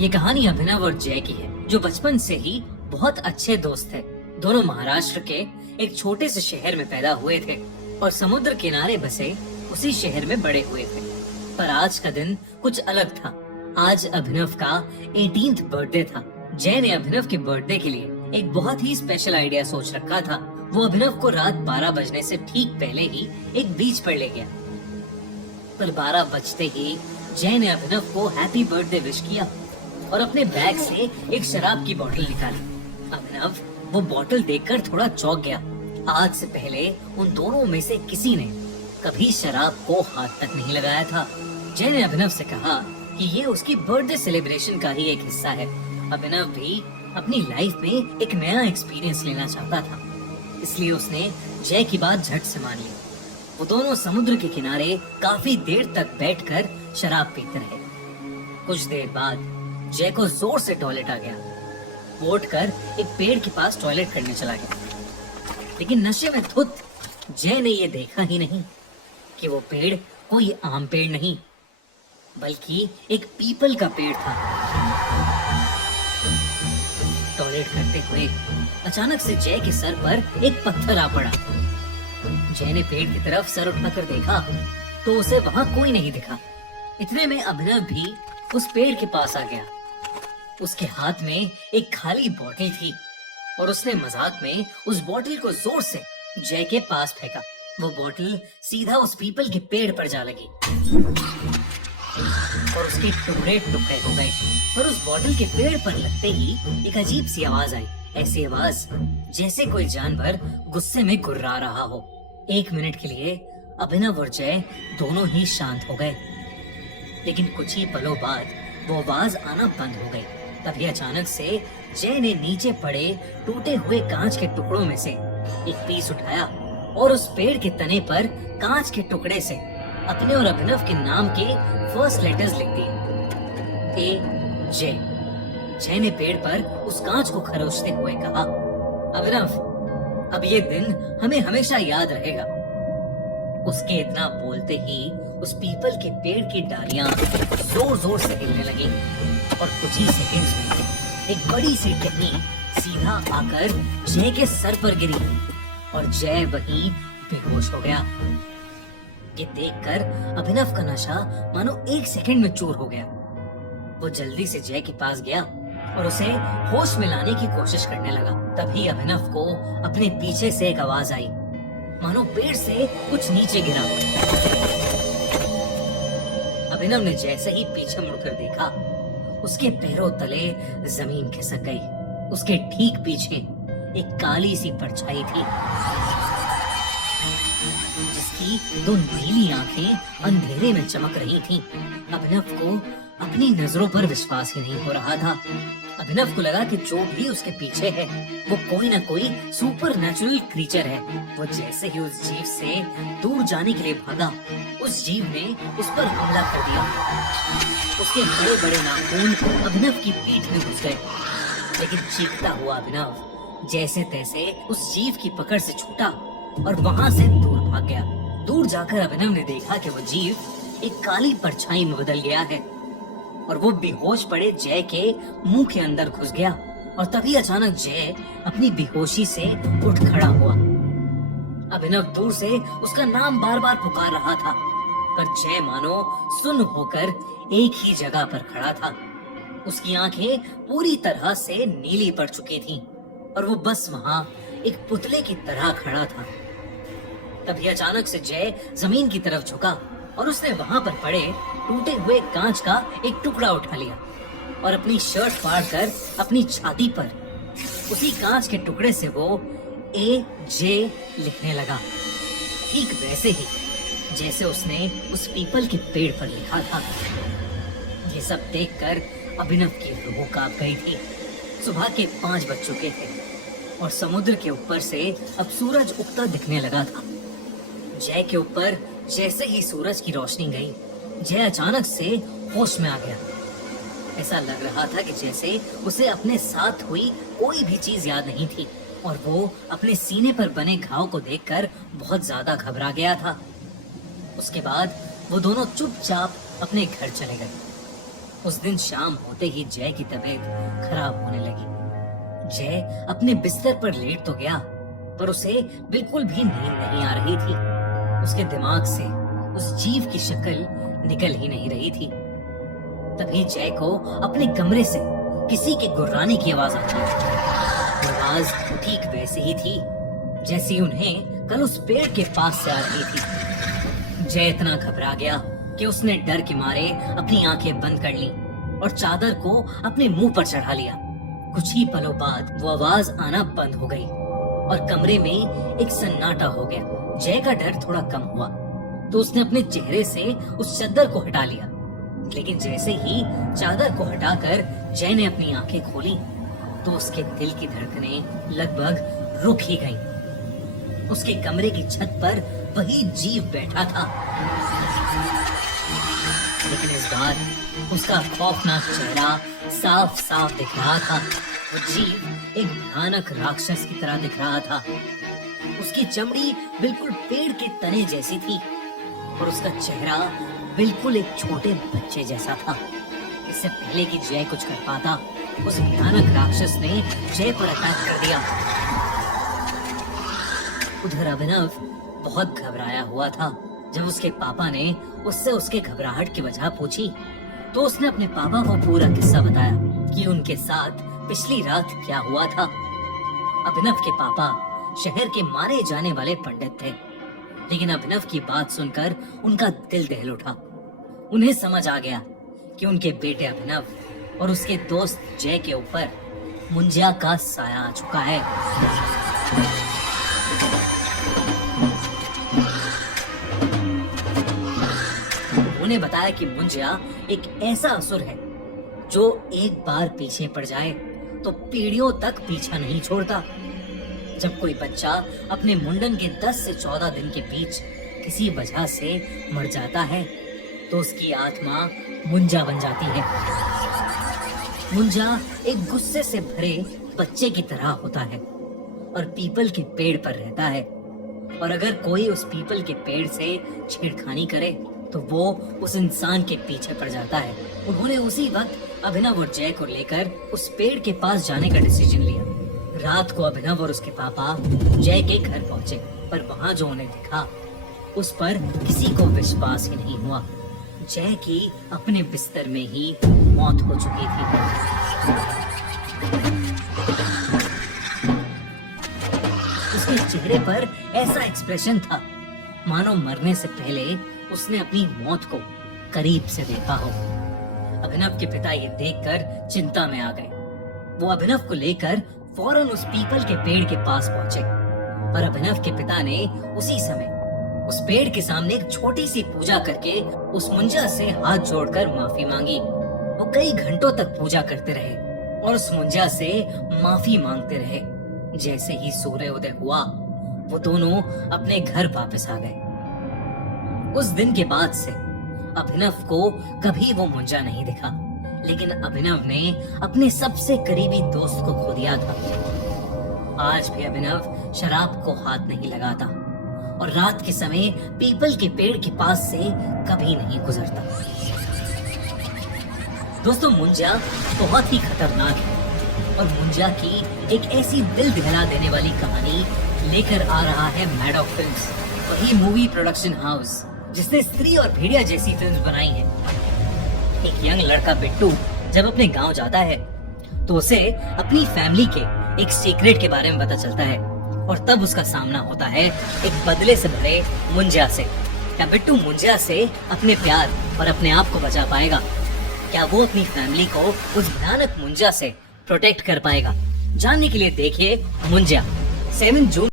ये कहानी अभिनव और जय की है, जो बचपन से ही बहुत अच्छे दोस्त थे। दोनों महाराष्ट्र के एक छोटे से शहर में पैदा हुए थे और समुद्र किनारे बसे उसी शहर में बड़े हुए थे। पर आज का दिन कुछ अलग था। आज अभिनव का 18th बर्थडे था। जय ने अभिनव के बर्थडे के लिए एक बहुत ही स्पेशल आइडिया सोच रखा था। वो अभिनव को रात 12 बजने से ठीक पहले ही एक बीच पर ले गया। पर 12 बजते ही जय ने अभिनव को हैप्पी बर्थडे विश किया और अपने बैग से एक शराब की बोतल निकाली। अभिनव वो बोतल देखकर थोड़ा चौंक गया। आज से पहले उन दोनों में से किसी ने कभी शराब को हाथ तक नहीं लगाया था। जय ने अभिनव से कहा कि ये उसकी बर्थडे सेलिब्रेशन का ही एक हिस्सा है। अभिनव भी अपनी लाइफ में एक नया एक्सपीरियंस लेना चाहता था, इसलिए उसने जय की बात झट से मान ली। वो दोनों समुद्र के किनारे काफी देर तक बैठकर शराब पीते रहे। कुछ देर बाद जय को जोर से टॉयलेट आ गया। वो उठकर एक पेड़ के पास टॉयलेट करने चला गया, लेकिन नशे में धुत जय ने ये देखा ही नहीं कि वो पेड़ कोई आम पेड़ नहीं, बल्कि एक पीपल का पेड़ था। टॉयलेट करते हुए अचानक से जय के सर पर एक पत्थर आ पड़ा। जय ने पेड़ की तरफ सर उठाकर देखा तो उसे वहां कोई नहीं दिखा। इतने में अभिनव भी उस पेड़ के पास आ गया। उसके हाथ में एक खाली बोतल थी और उसने मजाक में उस बोतल को जोर से जय के पास फेंका। वो बोतल सीधा उस पीपल के पेड़ पर जा लगी और उसके टुकड़े टुकड़े हो गए। पर उस बोतल के पेड़ पर लगते ही एक अजीब सी आवाज आई। ऐसी आवाज जैसे कोई जानवर गुस्से में गुर्रा रहा हो। 1 मिनट के लिए अभिनव और जय दोनों ही शांत हो गए, लेकिन कुछ ही पलों बाद वो आवाज आना बंद हो गई। तभी अचानक से जय ने नीचे पड़े टूटे हुए कांच के टुकड़ों में से एक पीस उठाया और उस पेड़ के तने पर कांच के टुकड़े से अपने और अभिनव के नाम के फर्स्ट लेटर्स लिख दिए, AJ। जय ने पेड़ पर उस कांच को खरोचते हुए कहा, अभिनव, अब ये दिन हमें हमेशा याद रहेगा। उसके इतना बोलते ही उस पीपल के पेड़ की डालियां जोर जोर से हिलने लगी और कुछ ही सेकंड्स में एक बड़ी सी टहनी सीधा आकर जय के सर पर गिरी और जय वहीं बेहोश हो गया। ये देखकर अभिनव का नशा मानो 1 सेकंड में चूर हो गया। वो जल्दी से जय के पास गया और उसे होश में लाने की कोशिश करने लगा। तभी अभिनव को अपने पीछे से एक आवाज आई, मानो पेड़ से कुछ नीचे गिरा। अभिनव ने जैसे ही पीछे मुड़कर देखा, उसके पैरों तले जमीन खिसक गई। उसके ठीक पीछे एक काली सी परछाई थी, जिसकी 2 नीली आंखें अंधेरे में चमक रही थीं। अभिनव को अपनी नजरों पर विश्वास ही नहीं हो रहा था। अभिनव को लगा कि जो भी उसके पीछे है वो कोई ना कोई सुपर नेचुरल क्रीचर है। वो जैसे ही उस जीव से दूर जाने के लिए भागा, उस जीव ने उस पर हमला कर दिया। उसके बड़े बड़े नाखून अभिनव की पीठ में घुस गए, लेकिन चीखता हुआ अभिनव जैसे तैसे उस जीव की पकड़ से छूटा और वहां से दूर भाग गया। दूर जाकर अभिनव ने देखा कि वो जीव एक काली परछाई में बदल गया है और वो बेहोश पड़े जय के मुंह के अंदर घुस गया। और तभी अचानक जय अपनी बेहोशी से उठ खड़ा हुआ। अभिनव दूर से उसका नाम बार बार पुकार रहा था, पर जय मानो सुन्न होकर एक ही जगह पर खड़ा था। उसकी आंखें पूरी तरह से नीली पड़ चुकी थीं और वो बस वहां एक पुतले की तरह खड़ा था। तभी अचानक से जय जमीन की तरफ झुका और उसने वहां पर पड़े टूटे हुए कांच का एक टुकड़ा उठा लिया और अपनी शर्ट फाड़कर अपनी छाती पर उसी कांच के टुकड़े से वो AJ लिखने लगा, ठीक वैसे ही जैसे उसने उस पीपल के पेड़ पर लिखा था। ये सब देखकर अभिनव की रूह कांप गई थी। सुबह के 5 बज चुके थे और समुद्र के ऊपर से अब सूरज उगता दिखने लगा था। जय के ऊपर जैसे ही सूरज की रोशनी गई, जय अचानक से होश में आ गया। ऐसा लग रहा था कि जैसे उसे अपने साथ हुई कोई भी चीज याद नहीं थी और वो अपने सीने पर बने घाव को देखकर बहुत ज्यादा घबरा गया था। उसके बाद वो दोनों चुपचाप अपने घर चले गए। उस दिन शाम होते ही जय की तबीयत खराब होने लगी। जय अपने बिस्तर पर लेट तो गया, पर उसे बिल्कुल भी नींद नहीं आ रही थी। उसके दिमाग से उस जीव की शक्ल निकल ही नहीं रही थी। तभी जय को अपने कमरे से किसी के गुर्राने की आवाज आई। आवाज ठीक वैसे ही थी जैसी उन्हें कल उस पेड़ के पास से आ रही थी। जय इतना घबरा गया कि उसने डर के मारे अपनी आंखें बंद कर ली और चादर को अपने मुंह पर चढ़ा लिया। कुछ ही पलों बाद वो आवाज आना बंद हो गई और कमरे में एक सन्नाटा हो गया। जय का डर थोड़ा कम हुआ तो उसने अपने चेहरे से उस चादर को हटा लिया, लेकिन जैसे ही चादर को हटाकर जय ने अपनी आंखें खोली तो उसके दिल की धड़कनें लगभग रुक ही गईं। उसके कमरे की छत पर वही जीव बैठा था, लेकिन इस बार उसका खौफनाक चेहरा साफ साफ दिख रहा था। वो जीव एक भयानक राक्षस की तरह दिख रहा था। उसकी चमड़ी बिल्कुल पेड़ के तने जैसी थी और उसका चेहरा बिल्कुल एक छोटे बच्चे जैसा था। इससे पहले कि जय कुछ कर पाता, उस भयानक राक्षस ने जय पर अटैक कर दिया। उधर अभिनव बहुत घबराया हुआ था। जब उसके पापा ने उससे उसके घबराहट की वजह पूछी तो उसने अपने पापा को पूरा किस्सा बताया कि उनके साथ पिछली रात क्या हुआ था। अभिनव के पापा शहर के मारे जाने वाले पंडित थे, लेकिन अभिनव की बात सुनकर उनका दिल दहल उठा। उन्हें समझ आ गया कि उनके बेटे अभिनव और उसके दोस्त जय के ऊपर मुंजिया का साया आ चुका है। उन्हें बताया कि मुंजिया एक ऐसा असुर है जो एक बार पीछे पड़ जाए तो पीढ़ियों तक पीछा नहीं छोड़ता। जब कोई बच्चा अपने मुंडन के 10 से 14 दिन के बीच किसी वजह से मर जाता है तो उसकी आत्मा मुंजा बन जाती है। मुंजा एक गुस्से से भरे बच्चे की तरह होता है और पीपल के पेड़ पर रहता है, और अगर कोई उस पीपल के पेड़ से छेड़खानी करे तो वो उस इंसान के पीछे पड़ जाता है। उन्होंने उसी वक्त अभिनव और जय को लेकर उस पेड़ के पास जाने का डिसीजन लिया। रात को अभिनव और उसके पापा जय के घर पहुंचे, पर वहां जो उन्हें दिखा उस पर किसी को विश्वास ही नहीं हुआ। जय की अपने बिस्तर में ही मौत हो चुकी थी। उसके चेहरे पर ऐसा एक्सप्रेशन था मानो मरने से पहले उसने अपनी मौत को करीब से देखा हो। अभिनव के पिता ये देखकर चिंता में आ गए। वो अभिनव को लेकर फौरन उस पीपल के पेड़ के पास पहुंचे और अभिनव के पिता ने उसी समय उस पेड़ के सामने एक छोटी सी पूजा करके उस मुंजा से हाथ जोड़कर माफी मांगी। वो कई घंटों तक पूजा करते रहे और उस मुंजा से माफी मांगते रहे। जैसे ही सूर्योदय हुआ वो दोनों अपने घर वापस आ गए। उस दिन के बाद से अभिनव को कभी वो मुंजा नहीं दिखा, लेकिन अभिनव ने अपने सबसे करीबी दोस्त को खो दिया था। आज भी अभिनव शराब को हाथ नहीं लगाता और रात के समय पीपल के पेड़ के पास से कभी नहीं गुजरता। दोस्तों, मुंजा बहुत ही खतरनाक है और मुंजा की एक ऐसी दिल दहला देने वाली कहानी लेकर आ रहा है मैडॉक फिल्म्स, वही मूवी प्रोडक्शन हाउस जिसने स्त्री और भेड़िया जैसी फिल्म्स बनाई हैं। एक यंग लड़का बिट्टू जब अपने गांव जाता है तो उसे अपनी फैमिली के एक सीक्रेट के बारे में पता चलता है और तब उसका सामना होता है एक बदले से भरे मुंजिया से। क्या बिट्टू मुंजिया से अपने प्यार और अपने आप को बचा पाएगा? क्या वो अपनी फैमिली को उस भयानक मुंजिया से प्रोटेक्ट कर पाएगा? जानने के लिए देखिए मुंजिया 7 जून